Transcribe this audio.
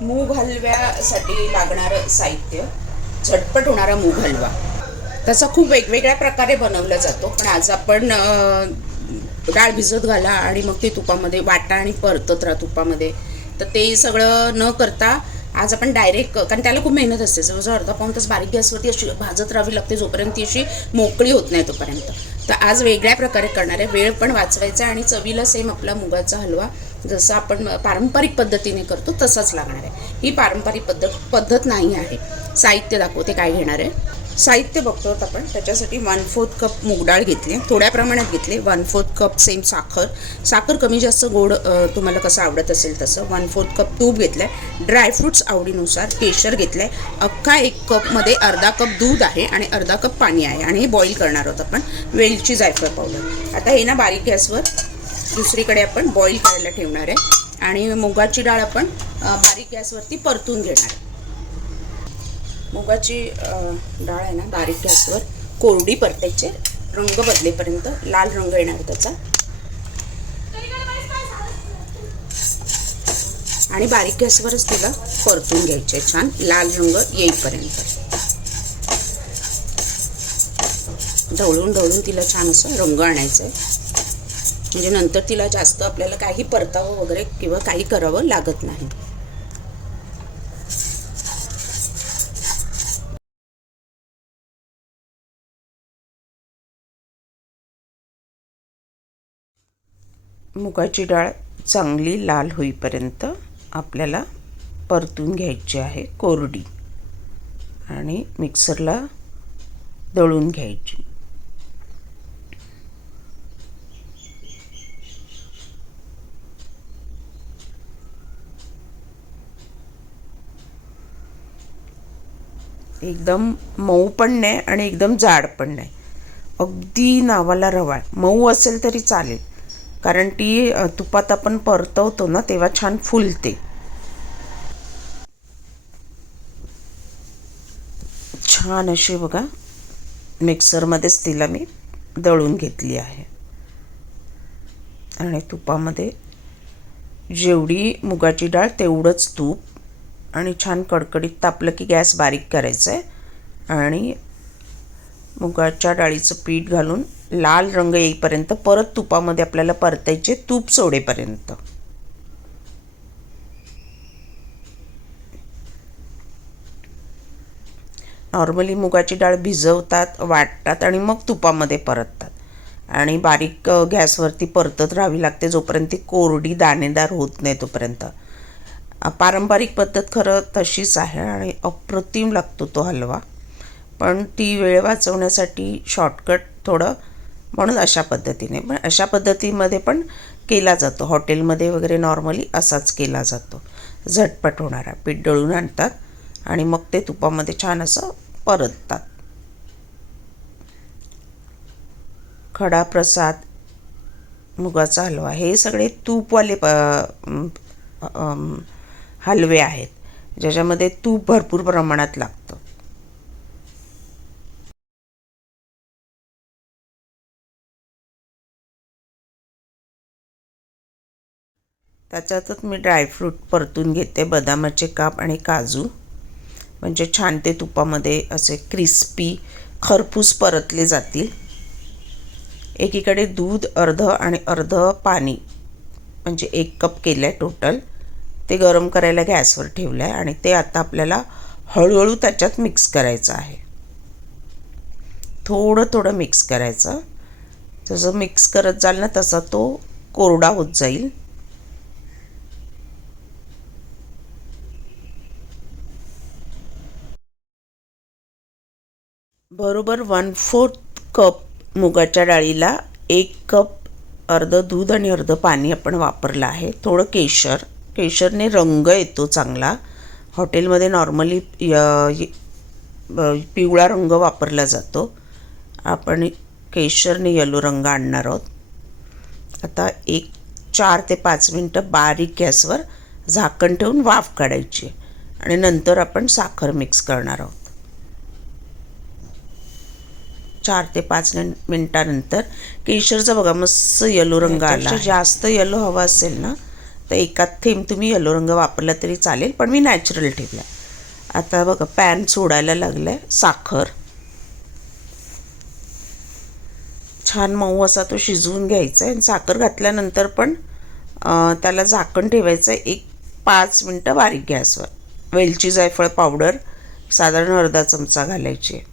मूग हलव्यासाठी लागणारं साहित्य झटपट होणारा मूग हलवा तसा खूप वेगवेगळ्या प्रकारे बनवला जातो पण आज आपण डाळ भिजत घाला आणि मग ते तुपामध्ये वाटा आणि परतत राहा तुपामध्ये. तर ते सगळं न करता आज आपण डायरेक्ट कारण त्याला खूप मेहनत असते. जवळजवळ अर्धा पाऊन तास बारीक गॅसवरती अशी भाजत राहावी लागते जोपर्यंत ती अशी मोकळी होत नाही तोपर्यंत. तर आज वेगळ्या प्रकारे करणार आहे वेळ पण वाचवायचा आणि चवीला सेम आपला मुगाचा हलवा जसं आपण पारंपरिक पद्धतीने करतो तसाच लागणार आहे. ही पारंपरिक पद्धत पद्धत नाही आहे. साहित्य दाखवते काय घेणार आहे? साहित्य बघतो आहोत आपण. त्याच्यासाठी वन फोर्थ कप मूगडाळ घेतली थोड्या प्रमाणात घेतली वन फोर्थ कप सेम साखर. साखर कमी जास्त गोड तुम्हाला कसं आवडत असेल तसं. वन फोर्थ कप तूप घेतलं आहे ड्रायफ्रूट्स आवडीनुसार केशर घेतलं आहे अख्खा एक कपमध्ये अर्धा कप दूध आहे आणि अर्धा कप पाणी आहे. आणि हे बॉईल करणार आहोत आपण. वेलची जायफळ पावडर आता हे ना बारीक गॅसवर दुसरीकडे आपण बॉईल करायला ठेवणार आहे. आणि मुगाची डाळ आपण बारीक गॅसवरती परतून घेणार आहे. मुगाची डाळ आहे ना बारीक गॅसवर कोरडी परतायची रंग बदलेपर्यंत लाल रंग येणार त्याचा. आणि बारीक गॅसवरच तिला परतून घ्यायचे छान लाल रंग येईपर्यंत. ढवळून ढवळून तिला छान असं रंग आणायचं आहे. म्हणजे नंतर तिला जास्त आपल्याला काही परतावं वगैरे किंवा काही करावं लागत नाही. मुगाची डाळ चांगली लाल होईपर्यंत आपल्याला परतून घ्यायची आहे कोरडी. आणि मिक्सरला दळून घ्यायची. एकदम मऊ पण नाही आणि एकदम जाड पण नाही. अगदी नावाला रवा मऊ असेल तरी चालेल. कारण ती तुपात आपण परतवतो ना तेव्हा छान फुलते. छान अशी बघा मिक्सरमध्येच तिला मी दळून घेतली आहे. आणि तुपामध्ये जेवढी मुगाची डाळ तेवढंच तूप आणि छान कडकडीत तापलं की गॅस बारीक करायचा आहे आणि मुगाच्या डाळीचं पीठ घालून लाल रंग येईपर्यंत परत तुपामध्ये आपल्याला परतायचे तूप सोडेपर्यंत. नॉर्मली मुगाची डाळ भिजवतात वाटतात आणि मग तुपामध्ये परततात. आणि बारीक गॅसवरती परतत राहावी लागते जोपर्यंत ती कोरडी दाणेदार होत नाही तोपर्यंत. पारंपरिक पद्धत खरं तशीच आहे आणि अप्रतिम लागतो तो हलवा. पण ती वेळ वाचवण्यासाठी शॉर्टकट थोडं म्हणून अशा पद्धतीने. पण अशा पद्धतीमध्ये पण केला जातो. हॉटेलमध्ये वगैरे नॉर्मली असाच केला जातो. झटपट होणारा. पीठ दळून आणतात आणि मग ते तुपामध्ये छान असं परततात. खडा प्रसाद मुगाचा हलवा हे सगळे तूपवाले प हलवे आहेत. ज्याच्यामध्ये तूप भरपूर प्रमाणात लागतं. त्याच्यातच मी ड्रायफ्रूट परतून घेते. बदामाचे काप आणि काजू. म्हणजे छान ते तुपामध्ये असे क्रिस्पी खरपूस परतले जातील. एकीकडे दूध अर्ध आणि अर्ध पाणी म्हणजे एक कप केलं आहे टोटल ते गरम करायला गॅसवर ठेवलं आहे आणि ते आता आपल्याला हळूहळू त्याच्यात मिक्स करायचं आहे. थोडं थोडं मिक्स करायचं. जसं मिक्स करत जाल ना तसा तो कोरडा होत जाईल. बरोबर वन फोर्थ कप मुगाच्या डाळीला एक कप अर्ध दूध आणि अर्ध पाणी आपण वापरलं आहे. थोडं केशर. केशरने रंग येतो चांगला. हॉटेलमध्ये नॉर्मली पिवळा रंग वापरला जातो. आपण केशरने येलो रंग आणणार आहोत. आता एक चार ते पाच मिनटं बारीक गॅसवर झाकण ठेवून वाफ काढायची आणि नंतर आपण साखर मिक्स करणार आहोत. चार ते पाच मिनटानंतर केशरचा बघा मस्त येलो रंग आला जास्त येलो हवा असेल ना तर एकात थेंब तुम्ही येलो रंग वापरला तरी चालेल पण मी नॅचरल ठेवला. आता बघा पॅन सोडायला लागलं आहे साखर. छान मऊ असा तो शिजवून घ्यायचा आहे आणि साखर घातल्यानंतर पण त्याला झाकण ठेवायचं आहे एक पाच मिनटं बारीक गॅसवर. वेलची जायफळ पावडर साधारण अर्धा चमचा घालायची आहे.